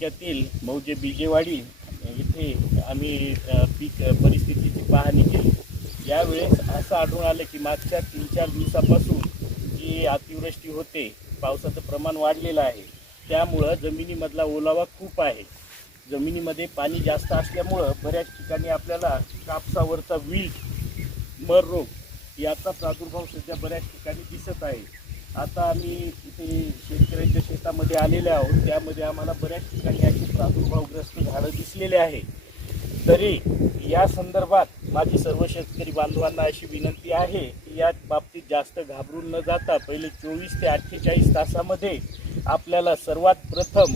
तालुक्यातील मौजे बिजेवाडी येथे आम्ही पीक परिस्थितीची पाहणी केली। यावेळेस असं आढळून आलं की मागच्या 3-4 दिवसापासून जी अतिवृष्टी होते, पावसाचं प्रमाण वाढलेलं आहे, त्यामुळं जमिनीमधला ओलावा खूप आहे। जमिनीमध्ये पाणी जास्त असल्यामुळं बऱ्याच ठिकाणी आपल्याला कापसावरचा विल्ट, मर रोग याचा प्रादुर्भाव सध्या बऱ्याच ठिकाणी दिसत आहे। आता आम्ही इथे शेतकऱ्यांच्या शेतामध्ये आलेले आहोत, त्यामध्ये आम्हाला बऱ्याच ठिकाणी अशी प्रादुर्भावग्रस्त झाडं दिसलेले आहे। तरी या संदर्भात माझी सर्व शेतकरी बांधवांना अशी विनंती आहे की या बाबतीत जास्त घाबरून न जाता पहिले 24 ते 48 तासामध्ये आपल्याला सर्वात प्रथम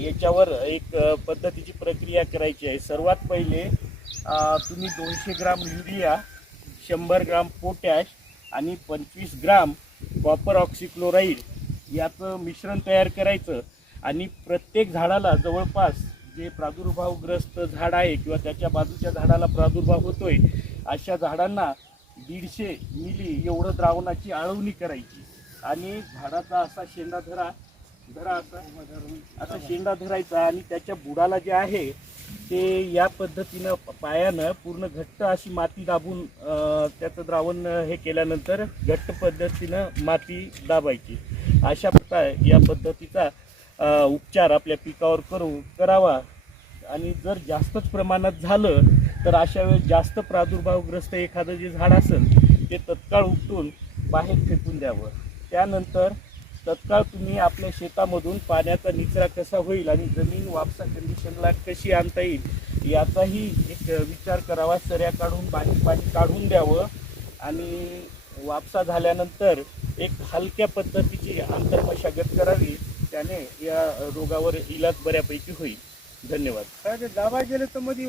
याच्यावर एक पद्धतीची प्रक्रिया करायची आहे। सर्वात पहिले तुम्ही 200 ग्राम युरिया, 100 ग्राम पोटॅश आणि 25 ग्राम कॉपर ऑक्सिक्लोराईड याचं मिश्रण तयार करायचं आणि प्रत्येक झाडाला जवळपास जे प्रादुर्भावग्रस्त झाड आहे किंवा त्याच्या बाजूच्या झाडाला प्रादुर्भाव होतोय अशा झाडांना 150 मिली एवढं द्रावणाची आळवणी करायची आणि झाडाचा असा शेंडा असा शेंडा धरायचा आणि त्याच्या बुडाला जे आहे ते या पद्धतीनं पायानं पूर्ण घट्ट अशी माती दाबून त्याचं द्रावण हे केल्यानंतर घट्ट पद्धतीनं माती दाबायची। अशा प्रकारे या पद्धतीचा उपचार आपल्या पिकावर करावा आणि जर जास्तच प्रमाणात झालं तर अशा वेळेस जास्त प्रादुर्भावग्रस्त एखादं जे झाड असेल ते तत्काळ उपटून बाहेर फेकून द्यावं। त्यानंतर तत्काळ तुम्ही आपल्या शेतामधून पाण्याचा निचरा कसा होईल आणि जमीन वापसा कंडिशनला कशी आणता येईल याचाही एक विचार करावा। सऱ्या काढून पाणी काढून द्यावं आणि वापसा झाल्यानंतर एक हलक्या पद्धतीची आंतरमशागत करावी, त्याने या रोगावर इलाज बऱ्यापैकी होईल। धन्यवाद। दाबा गेले तर मध्ये